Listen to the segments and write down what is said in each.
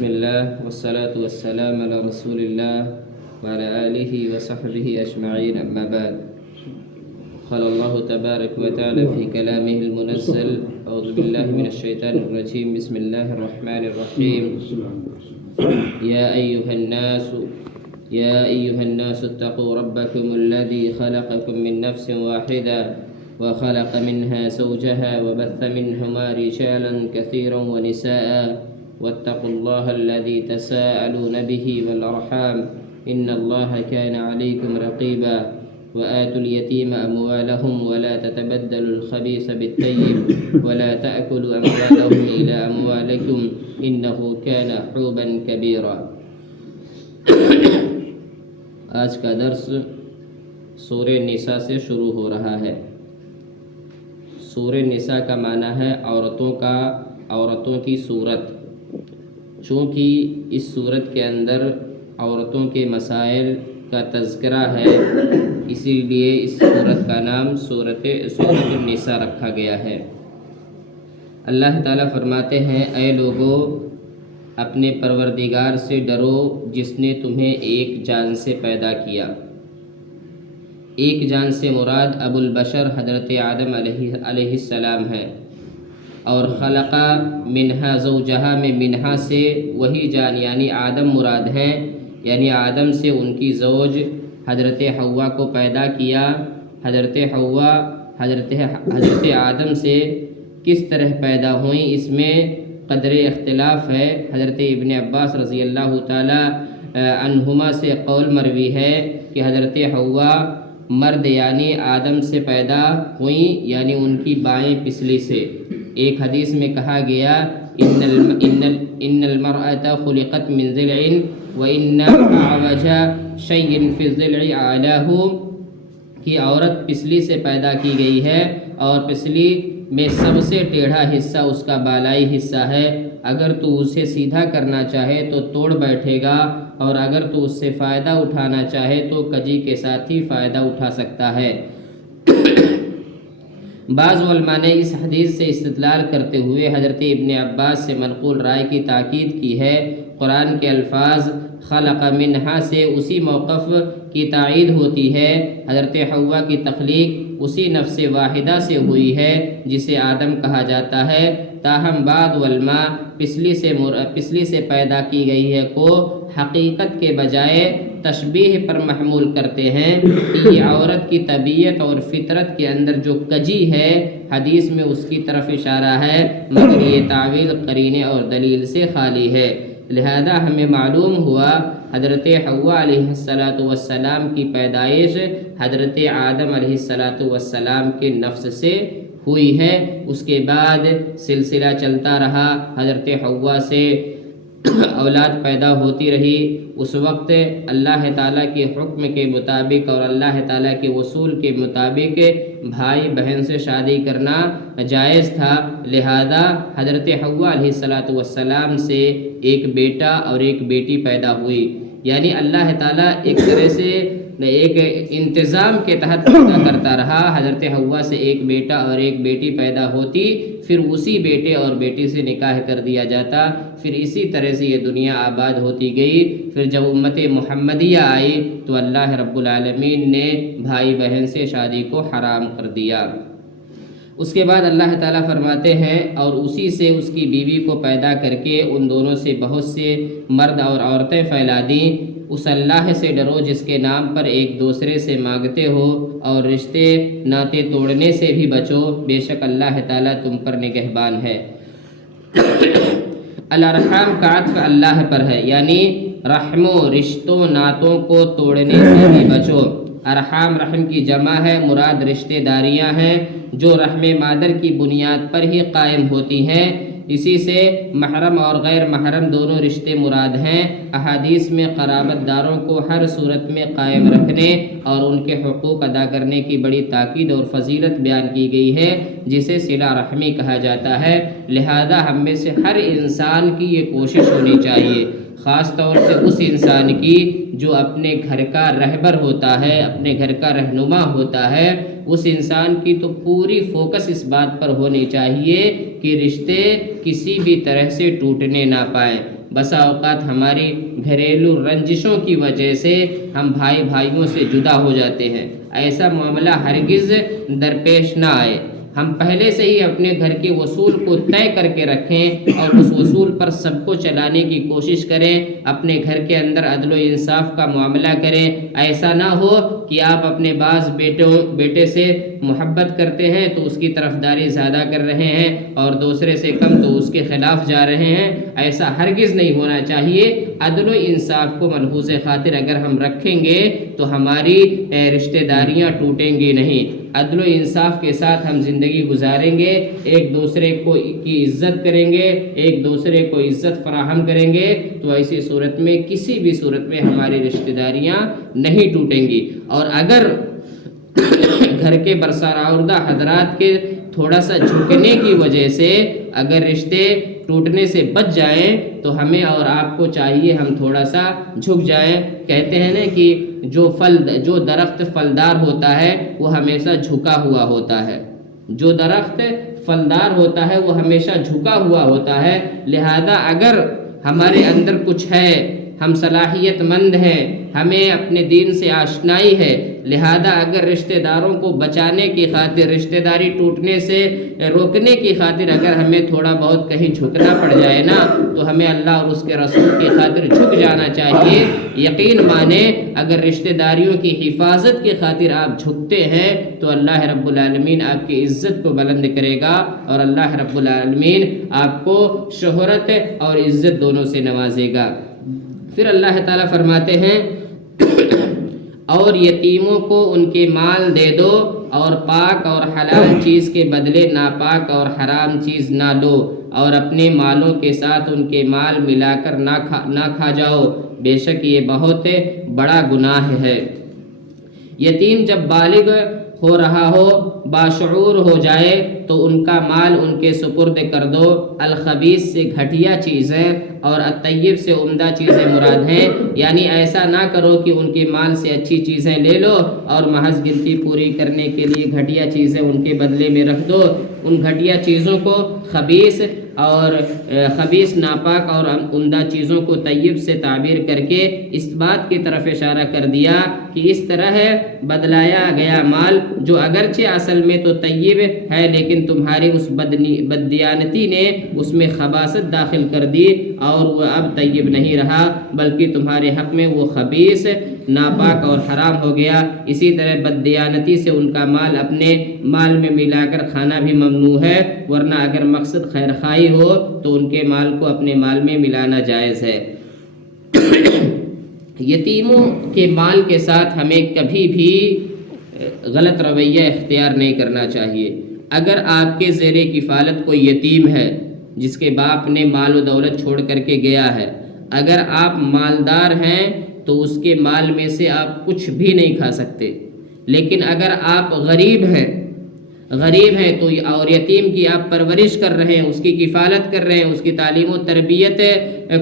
بسم الله والصلاة والسلام على رسول الله وعلى آله وصحبه أجمعين، أما بعد. قال الله تبارك وتعالى في كلامه المنزل: أعوذ بالله من الشيطان الرجيم، بسم الله الرحمن الرحيم. يا أيها الناس اتقوا ربكم الذي خلقكم من نفس واحدة وخلق منها زوجها وبث منهما رجالا كثيرا ونساء واتقوا الله الذي تساءلون به والأرحام إن الله كان عليكم رقيبا وآتوا اليتيم أموالهم ولا تتبدلوا الخبيث بالطيب ولا تأكلوا أموالهم إلى أموالكم إنه كان حوبا كبيرا. آج کا درس سورہ نساء سے شروع ہو رہا ہے. سورہ نساء کا معنی ہے عورتوں کی صورت. چونکہ اس صورت کے اندر عورتوں کے مسائل کا تذکرہ ہے، اسی لیے اس صورت کا نام سورۃ النساء رکھا گیا ہے. اللہ تعالیٰ فرماتے ہیں: اے لوگو، اپنے پروردگار سے ڈرو جس نے تمہیں ایک جان سے پیدا کیا. ایک جان سے مراد ابو البشر حضرت آدم علیہ السلام ہے، اور خلقہ منہا زوجہا میں منہا سے وہی جان یعنی آدم مراد ہیں، یعنی آدم سے ان کی زوج حضرت حوا کو پیدا کیا. حضرت حوا حضرت آدم سے کس طرح پیدا ہوئیں اس میں قدر اختلاف ہے. حضرت ابن عباس رضی اللہ تعالی عنہما سے قول مروی ہے کہ حضرت حوا مرد یعنی آدم سے پیدا ہوئیں، یعنی ان کی بائیں پسلی سے. ایک حدیث میں کہا گیا: ان المرأة خلقت من ضلع وان اعوج شيء في الضلع اعلاه، کہ عورت پسلی سے پیدا کی گئی ہے اور پسلی میں سب سے ٹیڑھا حصہ اس کا بالائی حصہ ہے. اگر تو اسے سیدھا کرنا چاہے تو توڑ بیٹھے گا، اور اگر تو اس سے فائدہ اٹھانا چاہے تو کجی کے ساتھ ہی فائدہ اٹھا سکتا ہے. بعض علماء نے اس حدیث سے استدلال کرتے ہوئے حضرت ابن عباس سے منقول رائے کی تاکید کی ہے. قرآن کے الفاظ خلق منہا سے اسی موقف کی تائید ہوتی ہے. حضرت حوا کی تخلیق اسی نفس واحدہ سے ہوئی ہے جسے آدم کہا جاتا ہے. تاہم بعض علماء پسلی سے پیدا کی گئی ہے کو حقیقت کے بجائے تشبیہ پر محمول کرتے ہیں کہ یہ عورت کی طبیعت اور فطرت کے اندر جو کجی ہے، حدیث میں اس کی طرف اشارہ ہے، مگر یہ تعویل قرینے اور دلیل سے خالی ہے. لہذا ہمیں معلوم ہوا حضرت حوا علیہ السلام کی پیدائش حضرت آدم علیہ السلام کے نفس سے ہوئی ہے. اس کے بعد سلسلہ چلتا رہا، حضرت حوا سے اولاد پیدا ہوتی رہی. اس وقت اللہ تعالیٰ کے حکم کے مطابق اور اللہ تعالیٰ کے اصول کے مطابق بھائی بہن سے شادی کرنا جائز تھا. لہذا حضرت حوا علیہ السلام سے ایک بیٹا اور ایک بیٹی پیدا ہوئی. یعنی اللہ تعالیٰ ایک طرح سے ایک انتظام کے تحت پیدا کرتا رہا. حضرت حوا سے ایک بیٹا اور ایک بیٹی پیدا ہوتی، پھر اسی بیٹے اور بیٹی سے نکاح کر دیا جاتا. پھر اسی طرح سے یہ دنیا آباد ہوتی گئی. پھر جب امت محمدیہ آئی تو اللہ رب العالمین نے بھائی بہن سے شادی کو حرام کر دیا. اس کے بعد اللہ تعالیٰ فرماتے ہیں: اور اسی سے اس کی بیوی کو پیدا کر کے ان دونوں سے بہت سے مرد اور عورتیں پھیلا دیں. اس اللہ سے ڈرو جس کے نام پر ایک دوسرے سے مانگتے ہو، اور رشتے ناطے توڑنے سے بھی بچو، بے شک اللہ تعالیٰ تم پر نگہبان ہے. الارحام کا عطف اللہ پر ہے، یعنی رحموں رشتوں ناتوں کو توڑنے سے بھی بچو. ارحام رحم کی جمع ہے، مراد رشتہ داریاں ہیں جو رحم مادر کی بنیاد پر ہی قائم ہوتی ہیں. اسی سے محرم اور غیر محرم دونوں رشتے مراد ہیں. احادیث میں قرابت داروں کو ہر صورت میں قائم رکھنے اور ان کے حقوق ادا کرنے کی بڑی تاکید اور فضیلت بیان کی گئی ہے، جسے صلہ رحمی کہا جاتا ہے. لہذا ہم میں سے ہر انسان کی یہ کوشش ہونی چاہیے، خاص طور سے اس انسان کی جو اپنے گھر کا رہبر ہوتا ہے، اپنے گھر کا رہنما ہوتا ہے. اس انسان کی تو پوری فوکس اس بات پر ہونی چاہیے کہ رشتے کسی بھی طرح سے ٹوٹنے نہ پائیں. بسا اوقات ہماری گھریلو رنجشوں کی وجہ سے ہم بھائی بھائیوں سے جدا ہو جاتے ہیں۔ ایسا معاملہ ہرگز درپیش نہ آئے۔ ہم پہلے سے ہی اپنے گھر کے اصول کو طے کر کے رکھیں اور اس اصول پر سب کو چلانے کی کوشش کریں۔ اپنے گھر کے اندر عدل و انصاف کا معاملہ کریں۔ ایسا نہ ہو کہ آپ اپنے بعض بیٹے سے محبت کرتے ہیں تو اس کی طرفداری زیادہ کر رہے ہیں اور دوسرے سے کم تو اس کے خلاف جا رہے ہیں۔ ایسا ہرگز نہیں ہونا چاہیے۔ عدل و انصاف کو ملحوظ خاطر اگر ہم رکھیں گے تو ہماری رشتہ داریاں ٹوٹیں گی نہیں۔ عدل و انصاف کے ساتھ ہم زندگی گزاریں گے، ایک دوسرے کی عزت کریں گے، ایک دوسرے کو عزت فراہم کریں گے، تو ایسی صورت میں کسی بھی صورت میں ہماری رشتہ داریاں نہیں ٹوٹیں گی۔ اور اگر گھر کے برسراوردہ حضرات کے تھوڑا سا جھکنے کی وجہ سے اگر رشتے ٹوٹنے سے بچ جائیں تو ہمیں اور آپ کو چاہیے ہم تھوڑا سا جھک جائیں۔ کہتے ہیں نا کہ جو درخت پھلدار ہوتا ہے وہ ہمیشہ جھکا ہوا ہوتا ہے، جو درخت پھلدار ہوتا ہے وہ ہمیشہ جھکا ہوا ہوتا ہے۔ لہذا اگر ہمارے اندر کچھ ہے، ہم صلاحیت مند ہیں، ہمیں اپنے دین سے آشنائی ہے، لہذا اگر رشتہ داروں کو بچانے کی خاطر، رشتہ داری ٹوٹنے سے روکنے کی خاطر اگر ہمیں تھوڑا بہت کہیں جھکنا پڑ جائے نا تو ہمیں اللہ اور اس کے رسول کی خاطر جھک جانا چاہیے۔ یقین مانیں اگر رشتہ داریوں کی حفاظت کی خاطر آپ جھکتے ہیں تو اللہ رب العالمین آپ کی عزت کو بلند کرے گا اور اللہ رب العالمین آپ کو شہرت اور عزت دونوں سے نوازے گا۔ پھر اللہ تعالیٰ فرماتے ہیں اور یتیموں کو ان کے مال دے دو اور پاک اور حلال چیز کے بدلے ناپاک اور حرام چیز نہ لو، اور اپنے مالوں کے ساتھ ان کے مال ملا کر نہ کھا جاؤ، بے شک یہ بہت بڑا گناہ ہے۔ یتیم جب بالغ ہو رہا ہو، باشعور ہو جائے تو ان کا مال ان کے سپرد کر دو۔ الخبیث سے گھٹیا چیزیں اور الطیب سے عمدہ چیزیں مراد ہیں، یعنی ایسا نہ کرو کہ ان کے مال سے اچھی چیزیں لے لو اور محض گنتی پوری کرنے کے لیے گھٹیا چیزیں ان کے بدلے میں رکھ دو۔ ان گھٹیا چیزوں کو خبیث ناپاک اور عمدہ چیزوں کو طیب سے تعبیر کر کے اس بات کی طرف اشارہ کر دیا کہ اس طرح بدلایا گیا مال جو اگرچہ اصل میں تو طیب ہے لیکن تمہاری اس بددیانتی نے اس میں خباثت داخل کر دی اور وہ اب طیب نہیں رہا بلکہ تمہارے حق میں وہ خبیث، ناپاک اور حرام ہو گیا۔ اسی طرح بددیانتی سے ان کا مال اپنے مال میں ملا کر کھانا بھی ممنوع ہے، ورنہ اگر مقصد خیر خواہی ہو تو ان کے مال کو اپنے مال میں ملانا جائز ہے۔ یتیموں کے مال کے ساتھ ہمیں کبھی بھی غلط رویہ اختیار نہیں کرنا چاہیے۔ اگر آپ کے زیر کفالت کوئی یتیم ہے جس کے باپ نے مال و دولت چھوڑ کر کے گیا ہے، اگر آپ مالدار ہیں تو اس کے مال میں سے آپ کچھ بھی نہیں کھا سکتے، لیکن اگر آپ غریب ہیں تو اور یتیم کی آپ پرورش کر رہے ہیں، اس کی کفالت کر رہے ہیں، اس کی تعلیم و تربیت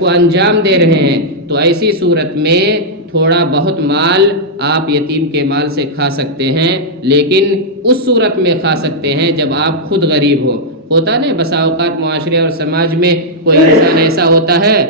کو انجام دے رہے ہیں، تو ایسی صورت میں تھوڑا بہت مال آپ یتیم کے مال سے کھا سکتے ہیں، لیکن اس صورت میں کھا سکتے ہیں جب آپ خود غریب ہو۔ ہوتا نہیں بسا اوقات معاشرے اور سماج میں کوئی انسان ایسا ہوتا ہے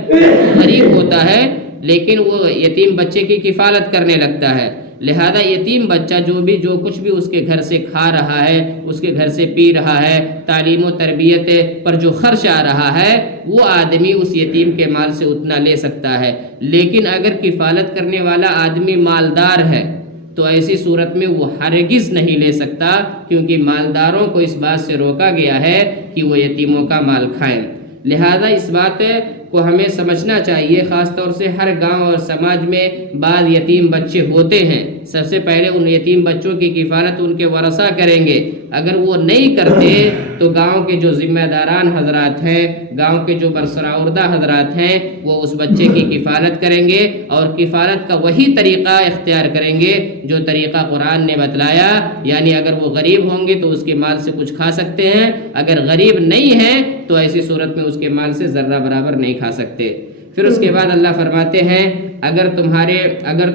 غریب ہوتا ہے لیکن وہ یتیم بچے کی کفالت کرنے لگتا ہے، لہذا یتیم بچہ جو کچھ بھی اس کے گھر سے کھا رہا ہے، اس کے گھر سے پی رہا ہے، تعلیم و تربیت پر جو خرچ آ رہا ہے وہ آدمی اس یتیم کے مال سے اتنا لے سکتا ہے، لیکن اگر کفالت کرنے والا آدمی مالدار ہے تو ایسی صورت میں وہ ہرگز نہیں لے سکتا، کیونکہ مالداروں کو اس بات سے روکا گیا ہے کہ وہ یتیموں کا مال کھائیں۔ لہذا اس بات کو ہمیں سمجھنا چاہیے، خاص طور سے ہر گاؤں اور سماج میں بعض یتیم بچے ہوتے ہیں، سب سے پہلے ان یتیم بچوں کی کفالت ان کے ورثہ کریں گے۔ اگر وہ نہیں کرتے تو گاؤں کے جو ذمہ داران حضرات ہیں، گاؤں کے جو برسراوردہ حضرات ہیں، وہ اس بچے کی کفالت کریں گے اور کفالت کا وہی طریقہ اختیار کریں گے جو طریقہ قرآن نے بتلایا، یعنی اگر وہ غریب ہوں گے تو اس کے مال سے کچھ کھا سکتے ہیں، اگر غریب نہیں ہیں تو ایسی صورت میں اس کے مال سے ذرہ برابر نہیں کھا سکتے۔ پھر اس کے بعد اللہ فرماتے ہیں اگر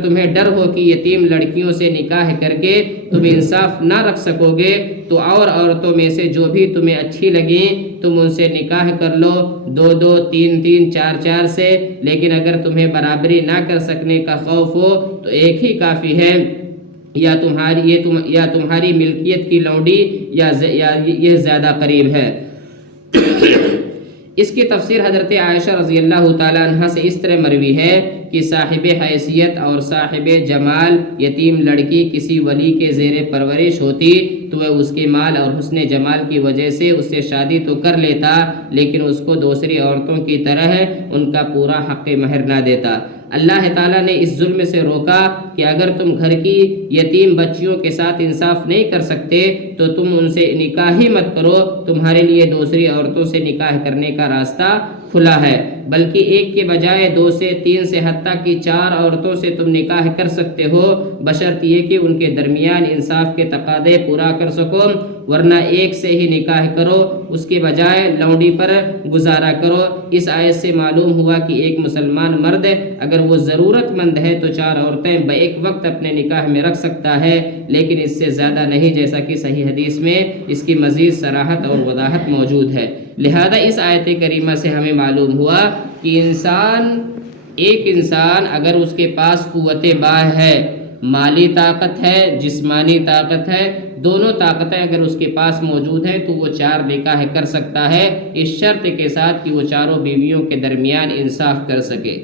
تمہیں ڈر ہو کہ یتیم لڑکیوں سے نکاح کر کے تم انصاف نہ رکھ سکو گے تو اور عورتوں میں سے جو بھی تمہیں اچھی لگیں تم ان سے نکاح کر لو، 2 3 4 سے، لیکن اگر تمہیں برابری نہ کر سکنے کا خوف ہو تو ایک ہی کافی ہے، یا تمہاری ملکیت کی لونڈی یا یہ زیادہ قریب ہے۔ اس کی تفسیر حضرت عائشہ رضی اللہ تعالیٰ عنہ سے اس طرح مروی ہے کہ صاحب حیثیت اور صاحب جمال یتیم لڑکی کسی ولی کے زیر پرورش ہوتی تو وہ اس کے مال اور حسن جمال کی وجہ سے اس سے شادی تو کر لیتا، لیکن اس کو دوسری عورتوں کی طرح ان کا پورا حق مہر نہ دیتا۔ اللہ تعالیٰ نے اس ظلم سے روکا کہ اگر تم گھر کی یتیم بچیوں کے ساتھ انصاف نہیں کر سکتے تو تم ان سے نکاح ہی مت کرو، تمہارے لیے دوسری عورتوں سے نکاح کرنے کا راستہ کھلا ہے، بلکہ ایک کے بجائے 2 سے 3 سے حتیٰ کہ 4 عورتوں سے تم نکاح کر سکتے ہو، بشرط یہ کہ ان کے درمیان انصاف کے تقاضے پورا کر سکو، ورنہ ایک سے ہی نکاح کرو، اس کے بجائے لونڈی پر گزارا کرو۔ اس آیت سے معلوم ہوا کہ ایک مسلمان مرد اگر وہ ضرورت مند ہے تو 4 عورتیں بیک وقت اپنے نکاح میں رکھ سکتا ہے، لیکن اس سے زیادہ نہیں، جیسا کہ صحیح حدیث میں اس کی مزید صراحت اور وضاحت موجود ہے۔ لہذا اس آیت کریمہ سے ہمیں معلوم ہوا کہ ایک انسان اگر اس کے پاس قوت باہ ہے، مالی طاقت ہے، جسمانی طاقت ہے، دونوں طاقتیں اگر اس کے پاس موجود ہیں تو وہ 4 نکاح کر سکتا ہے، اس شرط کے ساتھ کہ وہ چاروں بیویوں کے درمیان انصاف کر سکے۔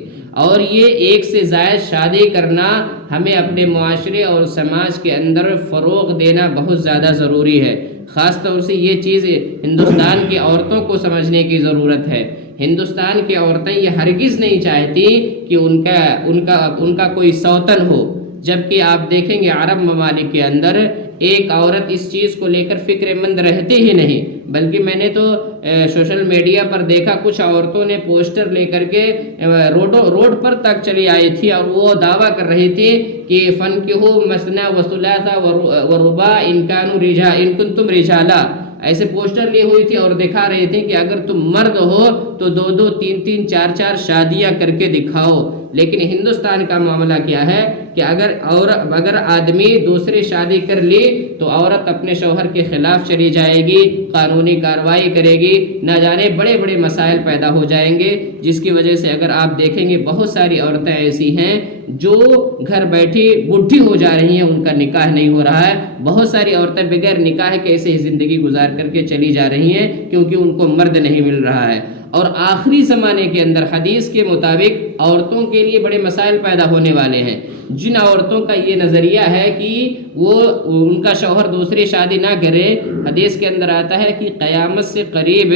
اور یہ ایک سے زائد شادی کرنا ہمیں اپنے معاشرے اور سماج کے اندر فروغ دینا بہت زیادہ ضروری ہے۔ خاص طور سے یہ چیز ہندوستان کی عورتوں کو سمجھنے کی ضرورت ہے۔ ہندوستان کی عورتیں یہ ہرگز نہیں چاہتی کہ ان کا کوئی سوتن ہو، جبکہ آپ دیکھیں گے عرب ممالک کے اندر ایک عورت اس چیز کو لے کر فکر مند رہتے ہی نہیں، بلکہ میں نے تو سوشل میڈیا پر دیکھا کچھ عورتوں نے پوسٹر لے کر کے روڈ پر تک چلی آئی تھی اور وہ دعویٰ کر رہی تھی کہ فَانْكِحُوا مَثْنَىٰ وَثُلَاثَ وَرُبَاعَ إِن كُنتُم رِجَالًا، ایسے پوسٹر لی ہوئی تھی اور دکھا رہے تھے کہ اگر تم مرد ہو تو 2 3 4 شادیاں کر کے دکھاؤ۔ لیکن ہندوستان کا معاملہ کیا ہے کہ اگر آدمی دوسری شادی کر لی تو عورت اپنے شوہر کے خلاف چلی جائے گی، قانونی کارروائی کرے گی، نہ جانے بڑے بڑے مسائل پیدا ہو جائیں گے، جس کی وجہ سے اگر آپ دیکھیں گے بہت ساری عورتیں ایسی ہیں جو گھر بیٹھی بڈھی ہو جا رہی ہیں، ان کا نکاح نہیں ہو رہا ہے۔ بہت ساری عورتیں بغیر نکاح کے ایسے ہی زندگی گزار کر کے چلی جا رہی ہیں کیونکہ ان کو مرد نہیں مل رہا ہے۔ اور آخری زمانے کے اندر حدیث کے مطابق عورتوں کے لیے بڑے مسائل پیدا ہونے والے ہیں۔ جن عورتوں کا یہ نظریہ ہے کہ ان کا شوہر دوسری شادی نہ کرے، حدیث کے اندر آتا ہے کہ قیامت سے قریب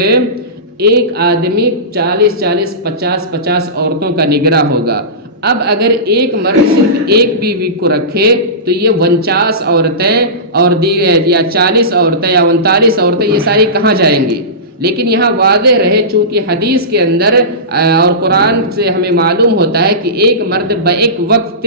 ایک آدمی 40 50 عورتوں کا نگراں ہوگا۔ اب اگر ایک مرد صرف ایک بیوی کو رکھے تو یہ 49 عورتیں اور یا 40 عورتیں یا 39 عورتیں یہ ساری کہاں جائیں گی؟ لیکن یہاں واضح رہے، چونکہ حدیث کے اندر اور قرآن سے ہمیں معلوم ہوتا ہے کہ ایک مرد بیک وقت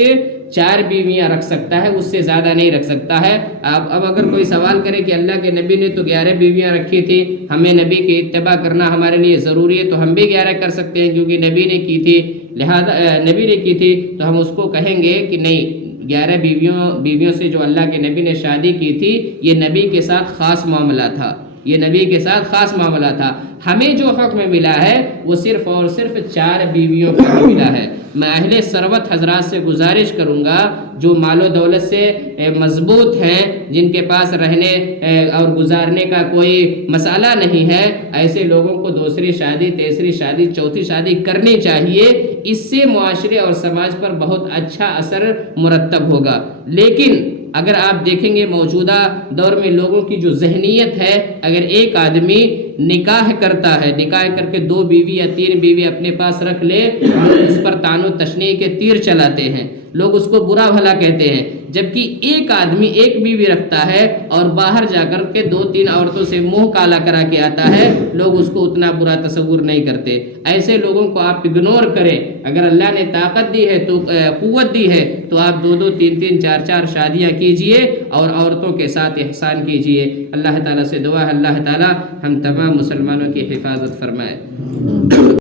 4 بیویاں رکھ سکتا ہے، اس سے زیادہ نہیں رکھ سکتا ہے۔ اب اگر کوئی سوال کرے کہ اللہ کے نبی نے تو 11 بیویاں رکھی تھی، ہمیں نبی کی اتباع کرنا ہمارے لیے ضروری ہے تو ہم بھی 11 کر سکتے ہیں کیونکہ نبی نے کی تھی، لہذا نبی نے کی تھی تو ہم اس کو کہیں گے کہ نہیں، 11 بیویوں سے جو اللہ کے نبی نے شادی کی تھی یہ نبی کے ساتھ خاص معاملہ تھا، یہ نبی کے ساتھ خاص معاملہ تھا۔ ہمیں جو حکم ملا ہے وہ صرف اور صرف 4 بیویوں کا ملا ہے۔ میں اہل ثروت حضرات سے گزارش کروں گا جو مال و دولت سے مضبوط ہیں، جن کے پاس رہنے اور گزارنے کا کوئی مسئلہ نہیں ہے، ایسے لوگوں کو دوسری شادی، تیسری شادی، چوتھی شادی کرنی چاہیے۔ اس سے معاشرے اور سماج پر بہت اچھا اثر مرتب ہوگا۔ لیکن اگر آپ دیکھیں گے موجودہ دور میں لوگوں کی جو ذہنیت ہے، اگر ایک آدمی نکاح کرتا ہے، نکاح کر کے 2 بیوی یا 3 بیوی اپنے پاس رکھ لے، لوگ اس پر طعن و تشنیع کے تیر چلاتے ہیں، لوگ اس کو برا بھلا کہتے ہیں، جبکہ ایک آدمی ایک بیوی رکھتا ہے اور باہر جا کر کے 2 3 عورتوں سے منہ کالا کرا کے آتا ہے، لوگ اس کو اتنا برا تصور نہیں کرتے۔ ایسے لوگوں کو آپ اگنور کریں۔ اگر اللہ نے طاقت دی ہے تو قوت دی ہے تو آپ 2 3 4 شادیاں کیجئے اور عورتوں کے ساتھ احسان کیجئے۔ اللہ تعالیٰ سے دعا ہے اللہ تعالیٰ ہم تمام مسلمانوں کی حفاظت فرمائے۔